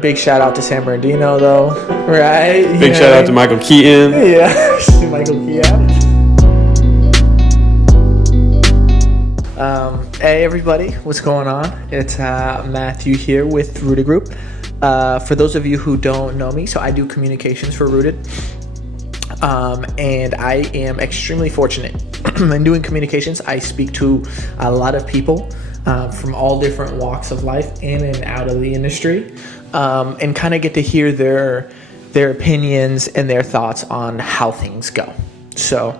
Big shout out to San Bernardino, though, right? Big shout out to Michael Keaton. Yeah, Michael Keaton. Hey, everybody, what's going on? It's Matthew here with Rooted Group. For those of you who don't know me, so I do communications for Rooted. And I am extremely fortunate in doing communications. I speak to a lot of people from all different walks of life in and out of the industry, and kind of get to hear their opinions and their thoughts on how things go. So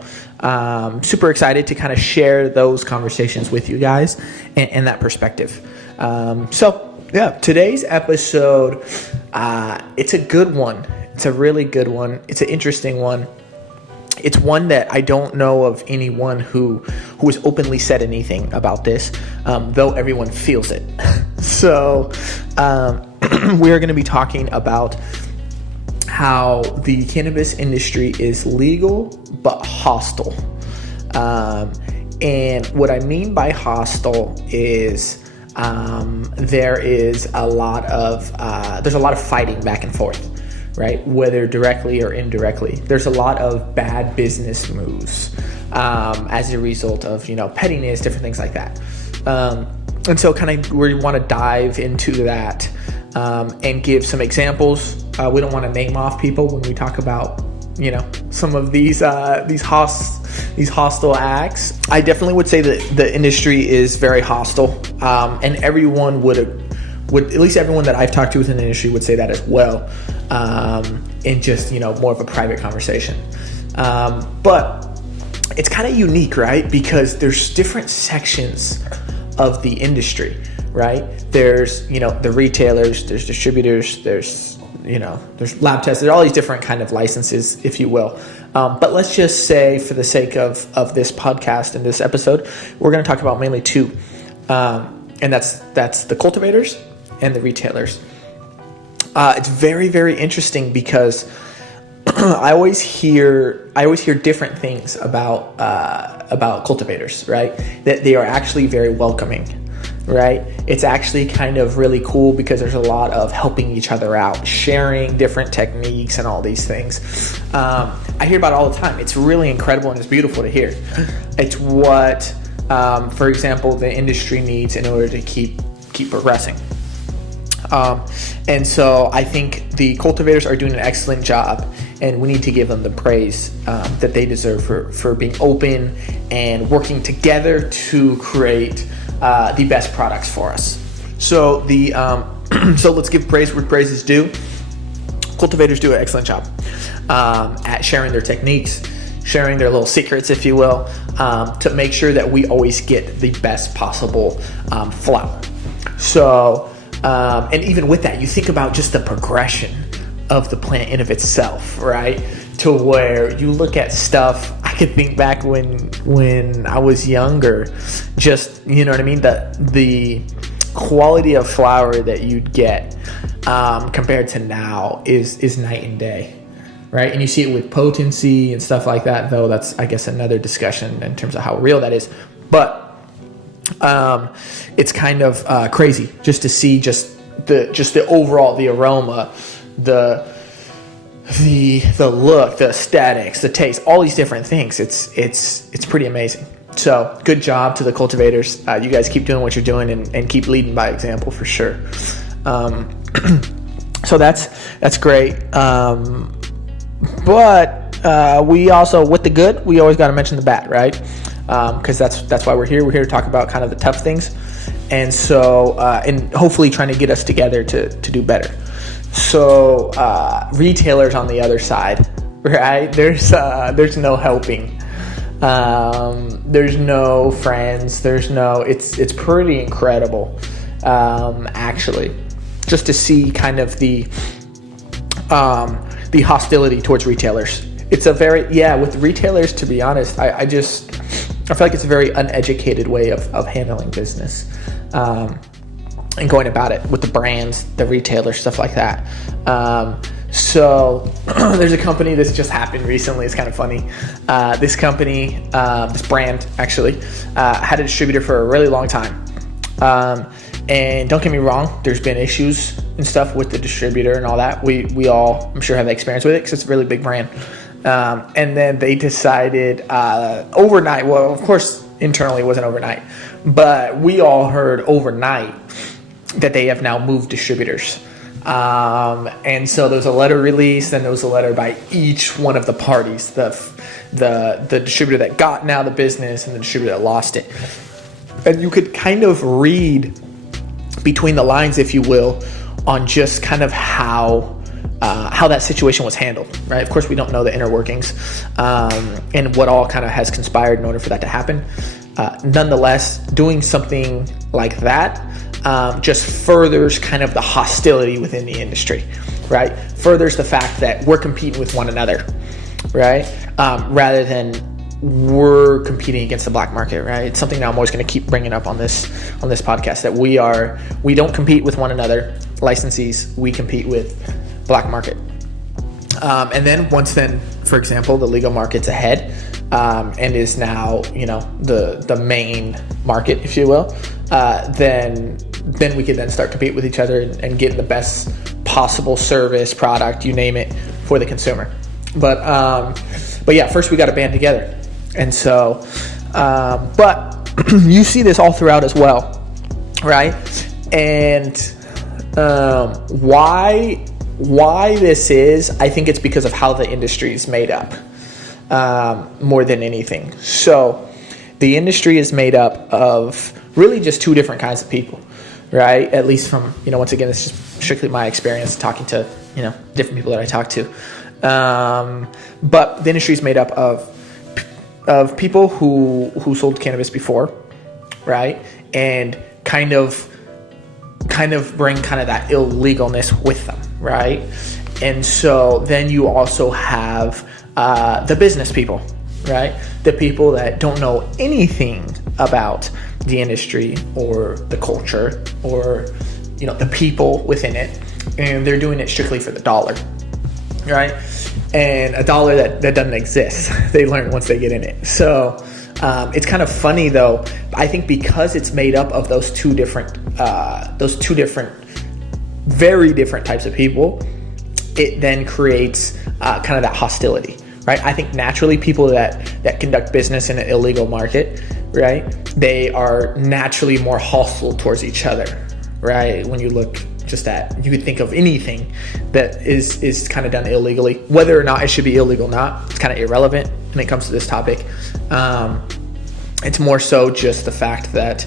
super excited to kind of share those conversations with you guys and that perspective. So yeah, today's episode, it's a good one. It's a really good one. It's an interesting one. It's one that I don't know of anyone who has openly said anything about this, though everyone feels it. So we are going to be talking about how the cannabis industry is legal but hostile. And what I mean by hostile is there's a lot of fighting back and forth. Right? Whether directly or indirectly, there's a lot of bad business moves as a result of, pettiness, different things like that. And so kind of we want to dive into that and give some examples. We don't want to name off people when we talk about, some of these hostile acts. I definitely would say that the industry is very hostile, and everyone would at least everyone that I've talked to within the industry would say that as well, in just, more of a private conversation. But it's kind of unique, right? Because there's different sections of the industry, right? There's, the retailers, there's distributors, there's lab tests, there's all these different kind of licenses, if you will. But let's just say, for the sake of this podcast and this episode, we're going to talk about mainly two. And that's the cultivators and the retailers. It's very, very interesting because I always hear different things about cultivators, right? That they are actually very welcoming, right? It's actually kind of really cool because there's a lot of helping each other out, sharing different techniques and all these things. I hear about it all the time. It's really incredible and it's beautiful to hear. It's what, for example, the industry needs in order to keep progressing. And so I think the cultivators are doing an excellent job, and we need to give them the praise that they deserve for being open and working together to create the best products for us. So so let's give praise where praise is due. Cultivators do an excellent job at sharing their techniques, sharing their little secrets, if you will, to make sure that we always get the best possible flower. So, and even with that, you think about just the progression of the plant in of itself, right? To where you look at stuff, I could think back when I was younger, just, you know what I mean? The quality of flower that you'd get compared to now is night and day. Right, and you see it with potency and stuff like that, though that's, I guess, another discussion in terms of how real that is. But it's kind of crazy just to see just the overall, the aroma, the look, the aesthetics, the taste, all these different things. It's pretty amazing. So good job to the cultivators. You guys keep doing what you're doing and keep leading by example for sure. So that's great. But we also, with the good, we always got to mention the bad, right? Because that's why we're here. We're here to talk about kind of the tough things, and so and hopefully trying to get us together to do better. So retailers on the other side, right? There's no helping. There's no friends. It's pretty incredible, actually, just to see kind of the hostility towards retailers. It's a very, with retailers, to be honest, I feel like it's a very uneducated way of handling business, and going about it with the brands, the retailers, stuff like that. So there's a company, this just happened recently, it's kind of funny. This company, this brand actually, had a distributor for a really long time. And don't get me wrong, there's been issues and stuff with the distributor and all that. We all, I'm sure, have experience with it because it's a really big brand. And then they decided overnight, well, of course, internally it wasn't overnight, but we all heard overnight that they have now moved distributors. And so there was a letter released, and there was a letter by each one of the parties, the distributor that got now the business and the distributor that lost it. And you could kind of read between the lines, if you will, on just kind of how that situation was handled, right? Of course, we don't know the inner workings and what all kind of has conspired in order for that to happen. Nonetheless, doing something like that just furders kind of the hostility within the industry, right? Furthers the fact that we're competing with one another, right? Rather than we're competing against the black market, right? It's something that I'm always going to keep bringing up on this podcast, that we don't compete with one another, licensees, we compete with black market. And then once for example, the legal market's ahead and is now, the main market, if you will, then we can then start compete with each other and get the best possible service, product, you name it, for the consumer. But yeah, first we got to band together. And so, but you see this all throughout as well, right? And why this is, I think it's because of how the industry is made up, more than anything. So the industry is made up of really just two different kinds of people, right? At least from, once again, it's just strictly my experience talking to, different people that I talk to. But the industry is made up of people who sold cannabis before, right? And kind of bring kind of that illegalness with them, right? And so then you also have the business people, right? The people that don't know anything about the industry or the culture or, the people within it. And they're doing it strictly for the dollar, right? And a dollar that doesn't exist, they learn once they get in it. So it's kind of funny, though. I think because it's made up of those two different, very different types of people, it then creates kind of that hostility, right? I think naturally people that conduct business in an illegal market, right, they are naturally more hostile towards each other, right? When you look just at, you could think of anything that is kind of done illegally, whether or not it should be illegal or not, it's kind of irrelevant when it comes to this topic. It's more so just the fact that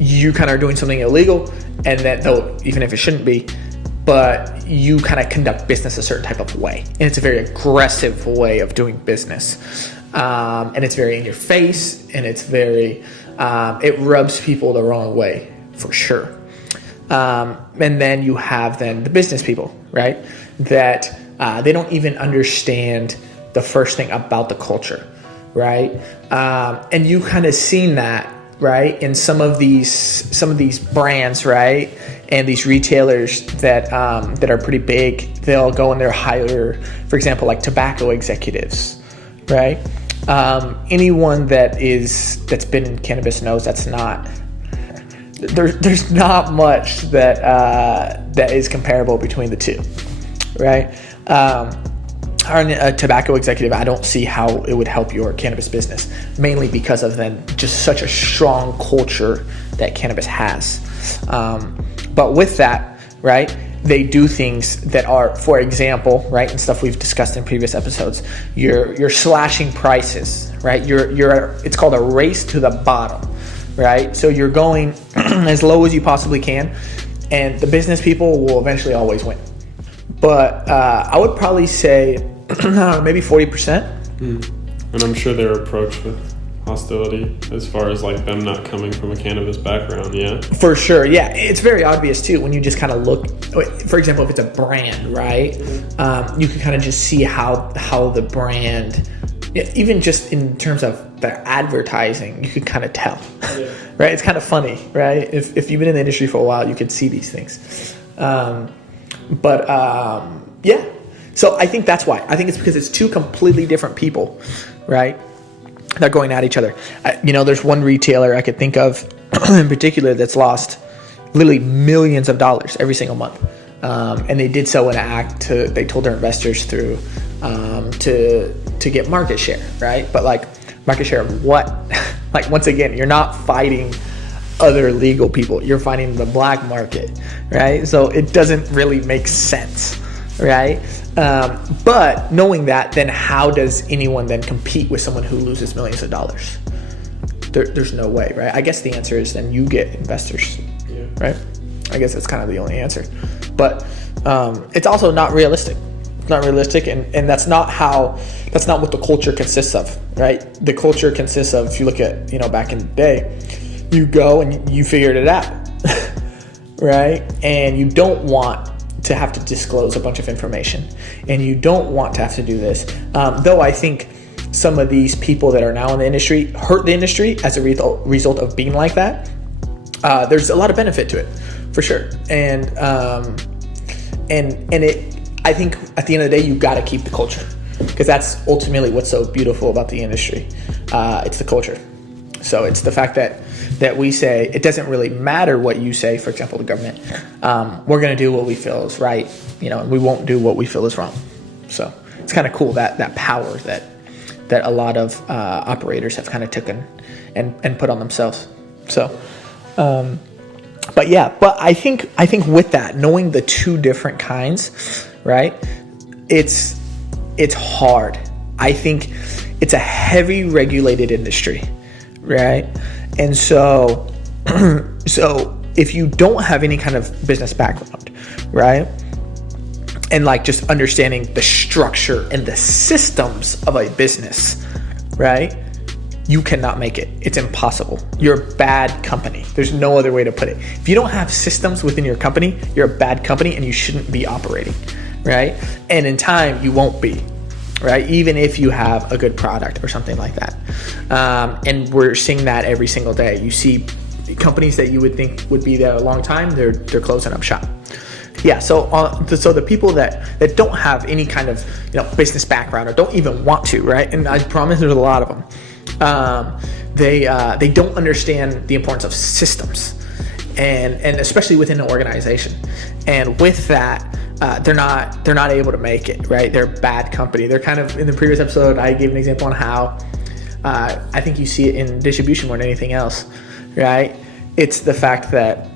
you kind of are doing something illegal, and that though, even if it shouldn't be, but you kind of conduct business a certain type of way, and it's a very aggressive way of doing business, and it's very in your face, and it's very it rubs people the wrong way for sure. And then you have the business people, right? That they don't even understand the first thing about the culture, right? And you kind of seen that, right, in some of these brands, right, and these retailers that are pretty big. They'll go and they'll hire, for example, like tobacco executives, right? Anyone that's been in cannabis knows that's not. There's not much that is comparable between the two, right? Hiring a tobacco executive, I don't see how it would help your cannabis business, mainly because of then just such a strong culture that cannabis has. But with that, right, they do things that are, for example, right, and stuff we've discussed in previous episodes, you're slashing prices, right? It's called a race to the bottom. Right? So you're going as low as you possibly can, and the business people will eventually always win. But I would probably say, I don't know, maybe 40%. And I'm sure they're approached with hostility as far as like them not coming from a cannabis background, yeah? For sure, yeah. It's very obvious too when you just kind of look, for example, if it's a brand, right? You can kind of just see how the brand, even just in terms of their advertising, you could kind of tell, right? It's kind of funny, right? If you've been in the industry for a while, you could see these things. Yeah. So I think that's why. I think it's because it's two completely different people, right? They're going at each other. There's one retailer I could think of in particular that's lost literally millions of dollars every single month. And they did so in an act they told their investors through to get market share, right? But like, market share of what? Like, once again, you're not fighting other legal people, you're fighting the black market, right? So it doesn't really make sense, right? But knowing that, then how does anyone then compete with someone who loses millions of dollars? There's no way, right? I guess the answer is then you get investors, right? I guess that's kind of the only answer. But it's also not realistic. It's not realistic, and that's not what the culture consists of, right? The culture consists of, if you look at, back in the day, you go and you figured it out, right? And you don't want to have to disclose a bunch of information, and you don't want to have to do this. Though I think some of these people that are now in the industry hurt the industry as a result of being like that. There's a lot of benefit to it, for sure. And I think at the end of the day, you got to keep the culture, because that's ultimately what's so beautiful about the industry. It's the culture. So it's the fact that we say it doesn't really matter what you say. For example, the government, we're going to do what we feel is right, and we won't do what we feel is wrong. So it's kind of cool that power that a lot of operators have kind of taken and put on themselves. So, but I think with that, knowing the two different kinds, right? It's hard. I think it's a heavy regulated industry, right? And so if you don't have any kind of business background, right? And like just understanding the structure and the systems of a business, right? You cannot make it. It's impossible. You're a bad company. There's no other way to put it. If you don't have systems within your company, you're a bad company and you shouldn't be operating, right? And in time, you won't be, right? Even if you have a good product or something like that. And we're seeing that every single day. You see companies that you would think would be there a long time, they're closing up shop. Yeah, so the people that don't have any kind of business background or don't even want to, right? And I promise there's a lot of them. They don't understand the importance of systems, and especially within an organization. And with that, they're not able to make it, right? They're a bad company. They're kind of, in the previous episode, I gave an example on how I think you see it in distribution more than anything else, right? It's the fact that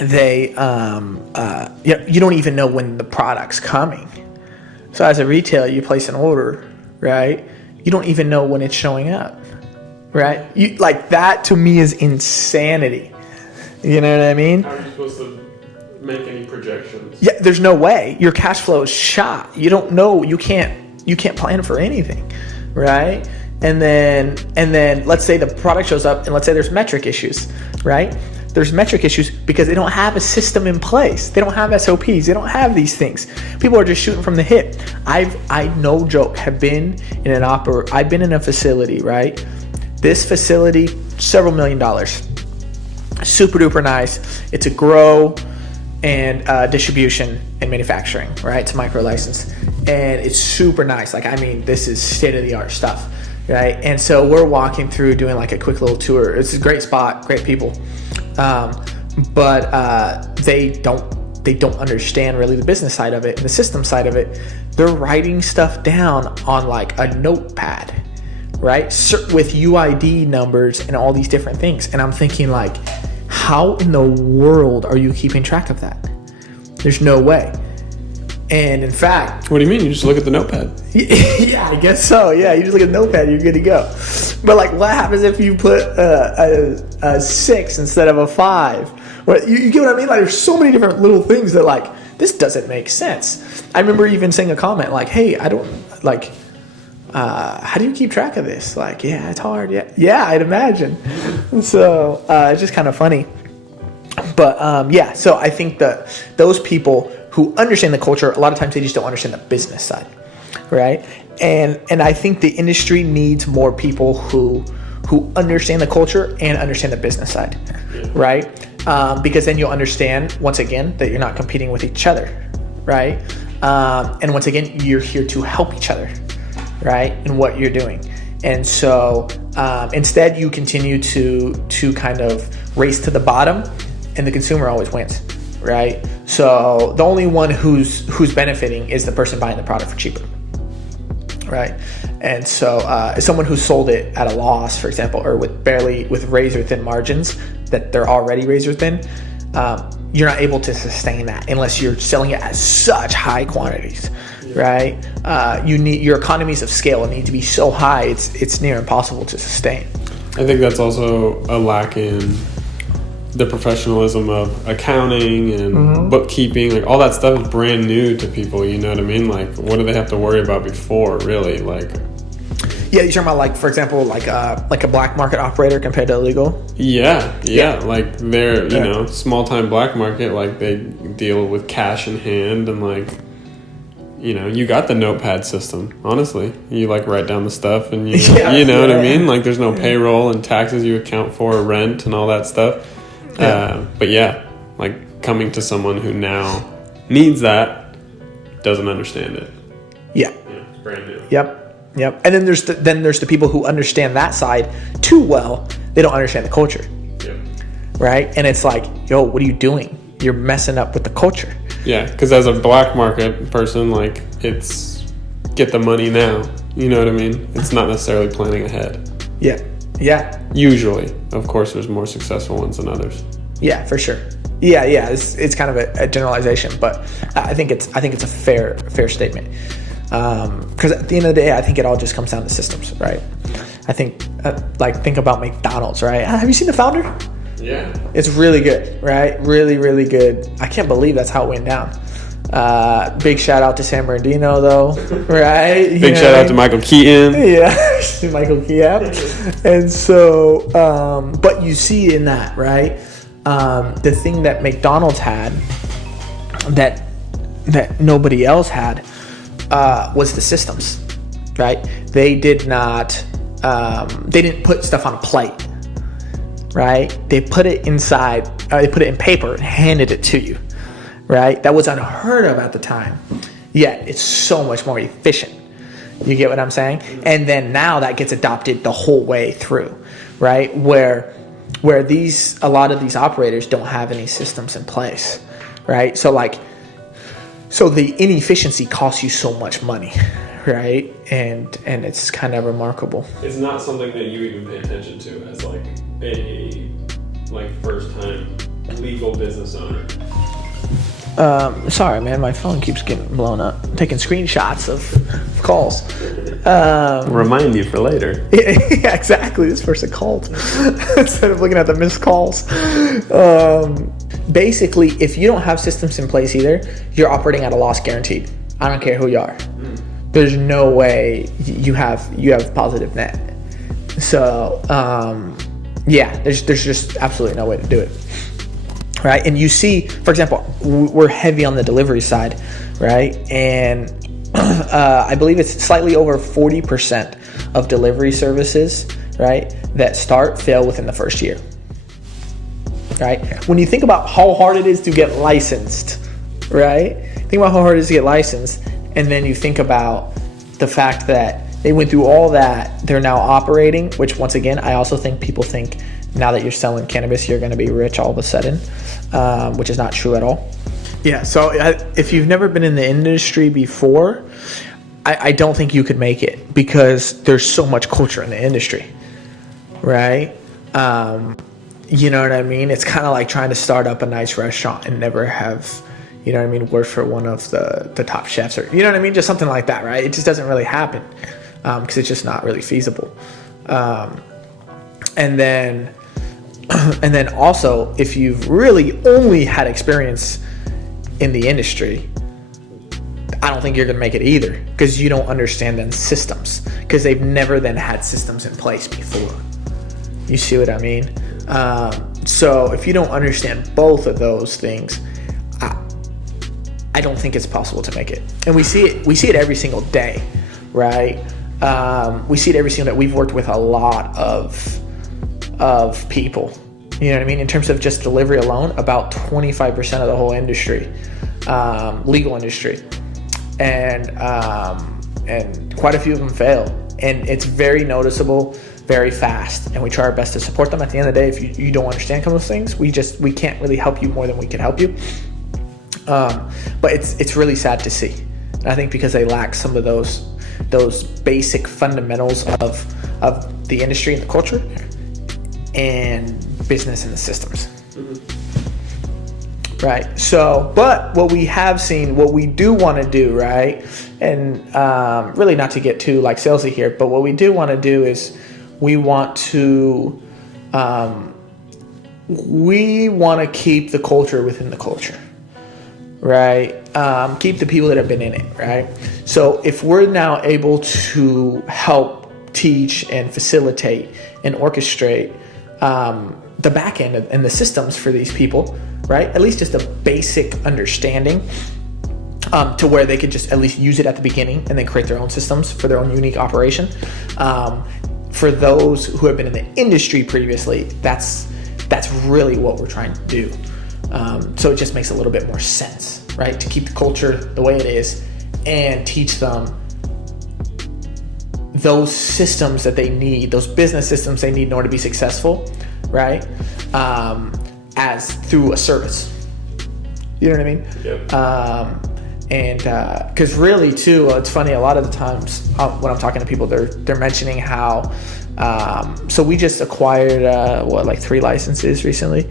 they you don't even know when the product's coming. So as a retailer, you place an order, right? You don't even know when it's showing up, right? You like that, to me, is insanity. You know what I mean? How are you supposed to make any projections? Yeah, there's no way. Your cash flow is shot. You don't know. You can't plan for anything, right? And then let's say the product shows up, and let's say there's metric issues, right? There's metric issues because they don't have a system in place. They don't have SOPs. They don't have these things. People are just shooting from the hip. I no joke, have been in I've been in a facility, right? This facility, several $1 million. Super duper nice. It's a grow and distribution and manufacturing, right? It's a micro license, and it's super nice. Like, I mean, this is state of the art stuff, right? And so we're walking through, doing like a quick little tour. It's a great spot, great people. But they don't understand really the business side of it and the system side of it. They're writing stuff down on like a notepad, right? With UID numbers and all these different things. And I'm thinking, like, how in the world are you keeping track of that? There's no way. And in fact, what do you mean? You just look at the notepad? Yeah, I guess so. Yeah, you just look at the notepad, you're good to go. But like, what happens if you put a 6 instead of a 5? Well, you get what I mean? Like, there's so many different little things that, like, this doesn't make sense. I remember even saying a comment like, "Hey, I don't like. How do you keep track of this?" Like, yeah, it's hard. Yeah, I'd imagine. So it's just kind of funny. But yeah, so I think that those people who understand the culture, a lot of times they just don't understand the business side, right? And I think the industry needs more people who understand the culture and understand the business side, right? Because then you'll understand, once again, that you're not competing with each other, right? And once again, you're here to help each other, right, in what you're doing. And so instead, you continue to kind of race to the bottom and the consumer always wins, right? So the only one who's benefiting is the person buying the product for cheaper, right? And so someone who sold it at a loss, for example, or with razor thin margins that they're already razor thin, you're not able to sustain that unless you're selling it at such high quantities, right? You need your economies of scale need to be so high it's near impossible to sustain. I think that's also a lack in the professionalism of accounting and bookkeeping. Like all that stuff is brand new to people. You know what I mean? Like, what do they have to worry about before? Really? Like, yeah, you're talking about like, for example, like a black market operator compared to illegal. Yeah. Like they're you know, small time black market. Like they deal with cash in hand and like, you know, you got the notepad system. Honestly, you like write down the stuff and you know what I mean. Like there's no payroll and taxes you account for, rent and all that stuff. But yeah, like coming to someone who now needs that doesn't understand it. Yeah, it's brand new. Yep. And then there's the people who understand that side too well. They don't understand the culture. Yep. Right? And it's like, yo, what are you doing? You're messing up with the culture. Yeah, because as a black market person, like it's get the money now. You know what I mean? It's not necessarily planning ahead. Yeah. Usually, of course, there's more successful ones than others. Yeah, for sure. Yeah. It's kind of a generalization, but I think it's a fair statement. Because at the end of the day, I think it all just comes down to systems, right? I think like think about McDonald's, right? Have you seen the founder? Yeah. It's really good, right? Really, really good. I can't believe that's how it went down. Big shout out to San Bernardino, though, right? Big shout out to Michael Keaton. Yeah, Michael Keaton. And so, but you see in that, right? The thing that McDonald's had that nobody else had was the systems, right? They did not. They didn't put stuff on a plate. Right? They put it inside, they put it in paper and handed it to you, right? That was unheard of at the time. Yet it's so much more efficient. You get what I'm saying? And then now that gets adopted the whole way through, right? Where a lot of these operators don't have any systems in place, right? So the inefficiency costs you so much money, right? And it's kind of remarkable. It's not something that you even pay attention to as like a first time legal business owner. Sorry, man, my phone keeps getting blown up. I'm taking screenshots of calls. Remind you for later. Yeah, exactly. This person called instead of looking at the missed calls. Basically, if you don't have systems in place either, you're operating at a loss guaranteed. I don't care who you are. There's no way you have positive net. So, yeah, there's just absolutely no way to do it. Right. And you see, for example, we're heavy on the delivery side, right? And I believe it's slightly over 40% of delivery services, right, that fail within the first year. Right. When you think about how hard it is to get licensed, right? Think about how hard it is to get licensed. And then you think about the fact that they went through all that, they're now operating, which once again, I also think people think now that you're selling cannabis, you're going to be rich all of a sudden, which is not true at all. Yeah, so if you've never been in the industry before, I don't think you could make it because there's so much culture in the industry, right? You know what I mean? It's kind of like trying to start up a nice restaurant and never have, you know what I mean, work for one of the top chefs, or you know what I mean, just something like that, right? It just doesn't really happen because it's just not really feasible. And then also, if you've really only had experience in the industry, I don't think you're going to make it either because you don't understand then systems because they've never then had systems in place before. You see what I mean? So if you don't understand both of those things, I don't think it's possible to make it. And we see it every single day, right? We see it every single day. We've worked with a lot of people, you know what I mean? In terms of just delivery alone, about 25% of the whole industry, legal industry, and quite a few of them fail. And it's very noticeable very fast, and we try our best to support them. At the end of the day, if you don't understand some of those things, we can't really help you more than we can help you. But it's really sad to see. And I think because they lack some of those basic fundamentals of the industry and the culture and business and the systems. Right. So, but what we have seen, what we do want to do, right, and really not to get too like salesy here, but what we do want to do is we want to keep the culture within the culture, right? Keep the people that have been in it, right? So if we're now able to help teach and facilitate and orchestrate the back end and the systems for these people, right? At least just a basic understanding to where they could just at least use it at the beginning and then create their own systems for their own unique operation. For those who have been in the industry previously, that's really what we're trying to do. So it just makes a little bit more sense, right? To keep the culture the way it is and teach them those systems that they need, those business systems they need in order to be successful, right? As through a service. You know what I mean? Yep. And because really too, it's funny, a lot of the times when I'm talking to people, they're mentioning how so we just acquired 3 licenses recently,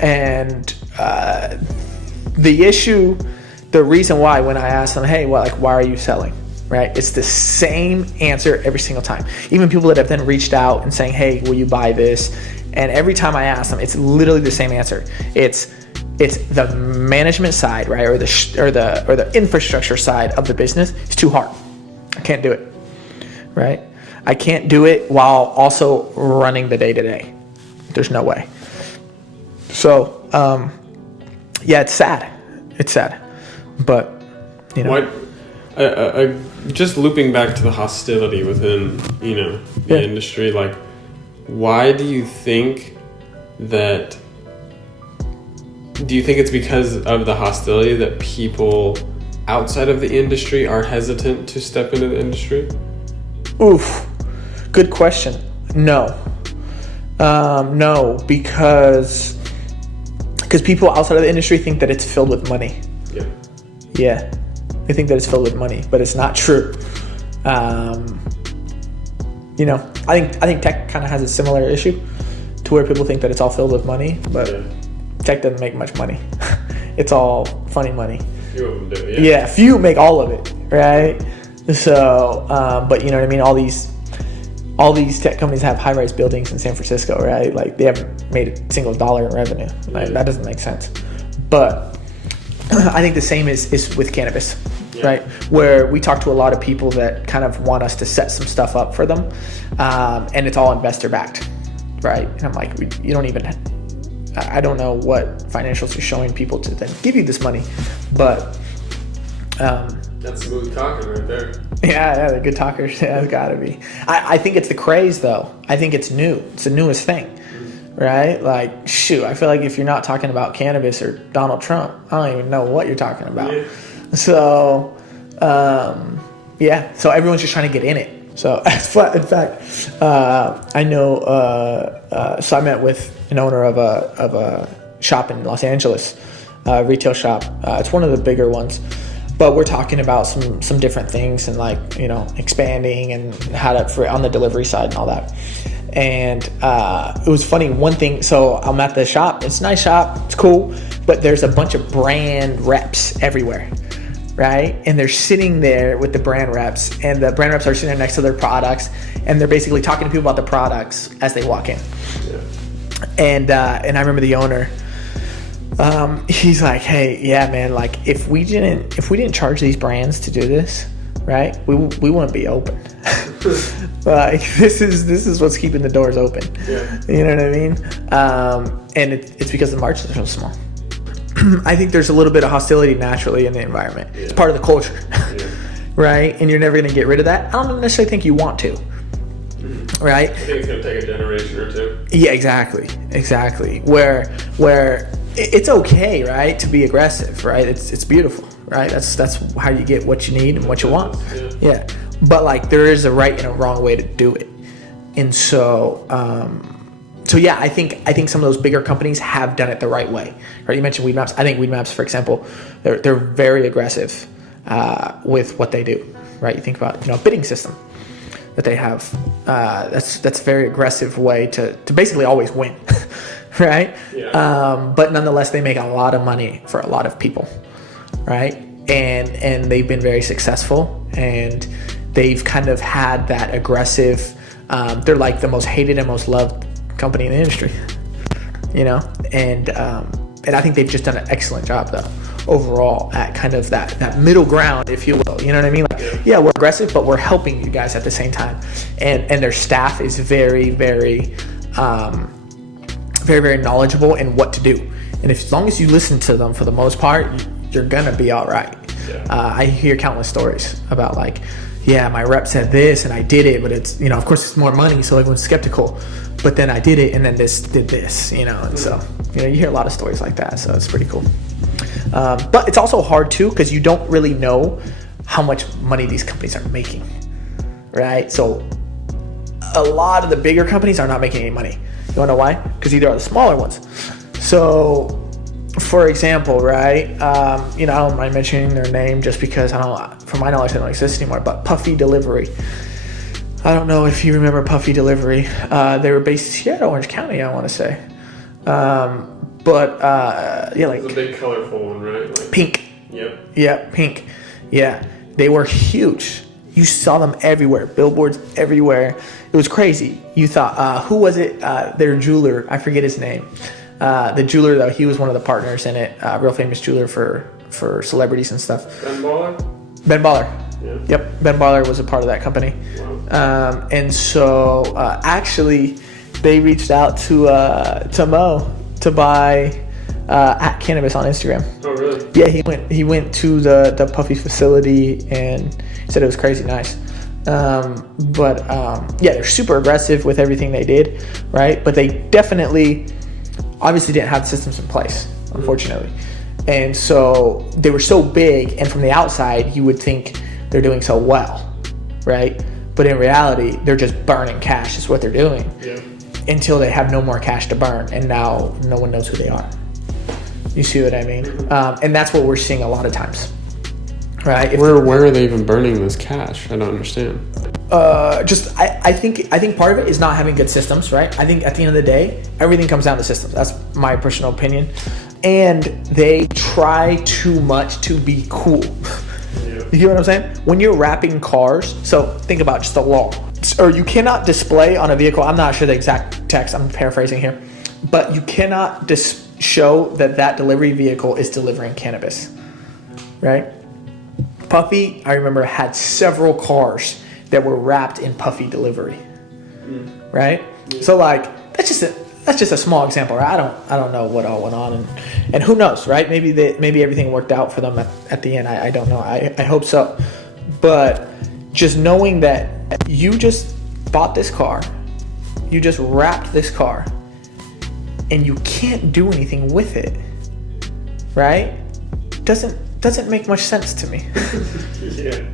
and the reason why, when I ask them, hey, why are you selling, right, it's the same answer every single time. Even people that have then reached out and saying, hey, will you buy this? And every time I ask them, it's literally the same answer. It's the management side, right, or the infrastructure side of the business. It's too hard. I can't do it, right? I can't do it while also running the day-to-day. There's no way. So, yeah, it's sad. It's sad, but you know. What? Just looping back to the hostility within the industry, like, why do you think that? Do you think it's because of the hostility that people outside of the industry are hesitant to step into the industry? Oof, good question. No, because people outside of the industry think that it's filled with money. Yeah, they think that it's filled with money, but it's not true. I think tech kind of has a similar issue to where people think that it's all filled with money, but tech doesn't make much money. It's all funny money. Few of them do, yeah, few make all of it, right? So, but you know what I mean? All these tech companies have high-rise buildings in San Francisco, right? Like, they haven't made a single dollar in revenue. Like, that doesn't make sense. But I think the same is with cannabis, right? Where we talk to a lot of people that kind of want us to set some stuff up for them, and it's all investor-backed, right? And I'm like, I don't know what financials you're showing people to then give you this money, but that's smooth talking right there. Yeah, they're good talkers. Yeah, it's gotta be. I think it's the craze, though. I think it's new. It's the newest thing, right? Like, shoot, I feel like if you're not talking about cannabis or Donald Trump, I don't even know what you're talking about. Yeah. So, so everyone's just trying to get in it. So, in fact, I know. So I met with an owner of a shop in Los Angeles, a retail shop. It's one of the bigger ones. But we're talking about some different things and, like, expanding and how to on the delivery side and all that. And it was funny. One thing, so I'm at the shop. It's a nice shop. It's cool. But there's a bunch of brand reps everywhere, right? And they're sitting there with the brand reps. And the brand reps are sitting there next to their products. And they're basically talking to people about the products as they walk in. Yeah. And I remember the owner. He's like, hey, yeah, man, like, if we didn't charge these brands to do this, right, we wouldn't be open. Like, this is what's keeping the doors open. Yeah. You know what I mean? And it's because the margins are so small. I think there's a little bit of hostility naturally in the environment. Yeah. It's part of the culture, right? And you're never going to get rid of that. I don't necessarily think you want to. Right? I think it's going to take a generation or two. Yeah, exactly. Where it's okay, right, to be aggressive, right? It's beautiful, right? That's how you get what you need and what you want. Yeah. But, like, there is a right and a wrong way to do it. And so, yeah, I think some of those bigger companies have done it the right way. Right? You mentioned Weed Maps. I think Weed Maps, for example, they're very aggressive with what they do. Right? You think about a bidding system that they have. That's a very aggressive way to basically always win. Right? Yeah. But nonetheless, they make a lot of money for a lot of people. Right? And they've been very successful, and they've kind of had that aggressive. They're like the most hated and most loved company in the industry, and I think they've just done an excellent job though overall at kind of that middle ground, if you will. You know what I mean? Like, yeah, we're aggressive, but we're helping you guys at the same time, and their staff is very, very, very, very knowledgeable in what to do, and as long as you listen to them for the most part, you're gonna be all right. I hear countless stories about like, yeah, my rep said this and I did it, but it's, of course it's more money, so everyone's skeptical, but then I did it and then this did this, and so, you hear a lot of stories like that, so it's pretty cool. But it's also hard too, because you don't really know how much money these companies are making, right? So a lot of the bigger companies are not making any money. You wanna know why? Because either are the smaller ones. So, for example, right, I don't mind mentioning their name just because from my knowledge, they don't exist anymore, but Puffy Delivery. I don't know if you remember Puffy Delivery. They were based here at Orange County, I want to say. Yeah, like... It's a big colorful one, right? Like, pink. Yep. Yeah, pink. Yeah, they were huge. You saw them everywhere, billboards everywhere. It was crazy. You thought, who was it? Their jeweler, I forget his name. The jeweler, though, he was one of the partners in it. Real famous jeweler for celebrities and stuff. Ben Baller? Ben Baller. Yeah. Yep, Ben Baller was a part of that company. Wow. And so actually, they reached out to Mo to buy at Cannabis on Instagram. Oh, really? Yeah, he went to the Puffy facility and said it was crazy nice. Yeah, they're super aggressive with everything they did, right? But they definitely, obviously didn't have the systems in place, unfortunately. And so they were so big, and from the outside, you would think they're doing so well, right? But in reality, they're just burning cash is what they're doing. Yeah. Until they have no more cash to burn, and now no one knows who they are. You see what I mean? And that's what we're seeing a lot of times, right? Where are they even burning this cash? I don't understand. I think part of it is not having good systems, right? I think at the end of the day, everything comes down to systems. That's my personal opinion. And they try too much to be cool. Yeah. You get what I'm saying? When you're wrapping cars, so think about just the law. Or you cannot display on a vehicle, I'm not sure the exact text, I'm paraphrasing here, but you cannot show that delivery vehicle is delivering cannabis, right? Puffy, I remember, had several cars that were wrapped in Puffy Delivery, right? Yeah. So like that's just a small example, right? I don't know what all went on, and who knows, right? Maybe everything worked out for them at the end. I don't know. I hope so, but just knowing that you just bought this car, you just wrapped this car, and you can't do anything with it, right? Doesn't make much sense to me. Yeah.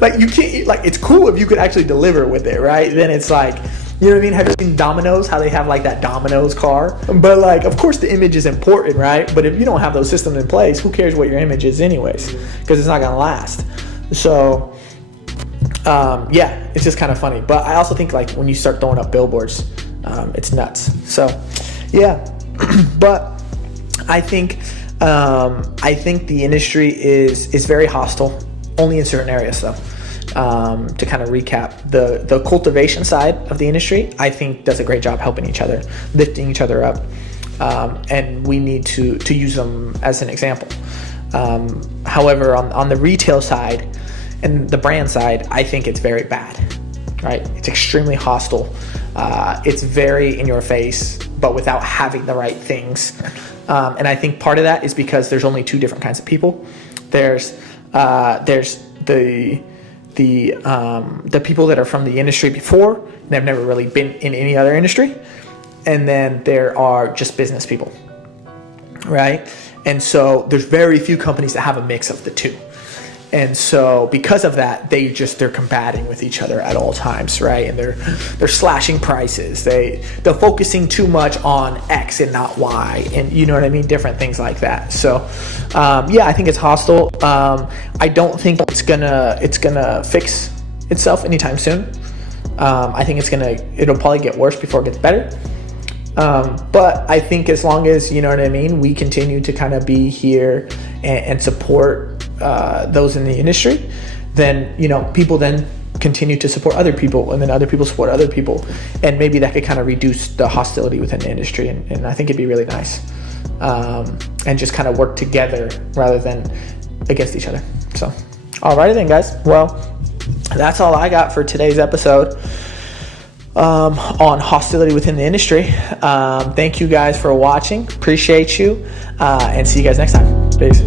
Like you can't, like it's cool if you could actually deliver with it, right? Then it's like, you know what I mean? Have you seen Domino's? How they have like that Domino's car? But like, of course the image is important, right? But if you don't have those systems in place, who cares what your image is anyways? Because it's not gonna last. So, yeah, it's just kind of funny. But I also think like when you start throwing up billboards, it's nuts. So, yeah. But I think the industry is very hostile, only in certain areas though. To kind of recap, the cultivation side of the industry, I think does a great job helping each other, lifting each other up, and we need to use them as an example. However, on the retail side and the brand side, I think it's very bad, right? It's extremely hostile. It's very in your face, but without having the right things. And I think part of that is because there's only two different kinds of people. There's the people that are from the industry before and have never really been in any other industry, and then there are just business people, right? And so there's very few companies that have a mix of the two. And so because of that, they're combating with each other at all times, right? And they're slashing prices. They're focusing too much on X and not Y, and you know what I mean? Different things like that. So I think it's hostile. I don't think it's gonna fix itself anytime soon. I think it'll probably get worse before it gets better. But I think as long as, you know what I mean, we continue to kind of be here and support those in the industry, then, you know, people then continue to support other people, and then other people support other people, and maybe that could kind of reduce the hostility within the industry, and I think it'd be really nice, and just kind of work together rather than against each other. So alrighty then, guys, well, that's all I got for today's episode on hostility within the industry. Thank you guys for watching, appreciate you, and see you guys next time. Peace.